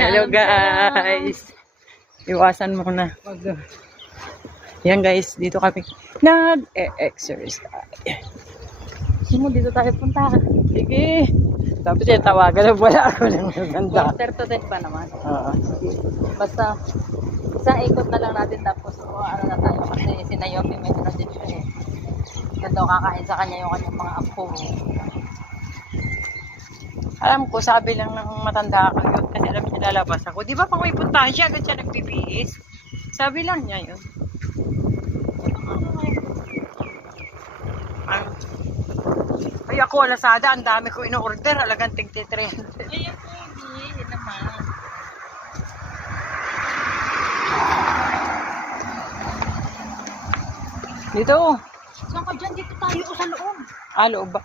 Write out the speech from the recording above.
Hello guys. Iwasan mo na. Yan guys, dito kami nag-exercise. Dito tayo punta. Sige. Tapos yung tawagan na wala ako ng maganda. Quarter to 10 pa naman. Oo. Basta, isang ikot na lang natin tapos ano na tayo kasi si Naomi may ano din siya eh. Doon daw kakain sa kanya yung kanyang mga apo. Alam ko, sabi lang ng matanda ako yun kasi alam niya lalabas ako. Di ba pang may puntahan siya, agad siya nagbibihis? Sabi lang niya yun. Ay ako, Lazada, ang dami ko in-order. Halagang tig 300. Ayun po, hindi naman. Dito. Saan ka dyan? Dito tayo o sa loob. Ah, loob ba?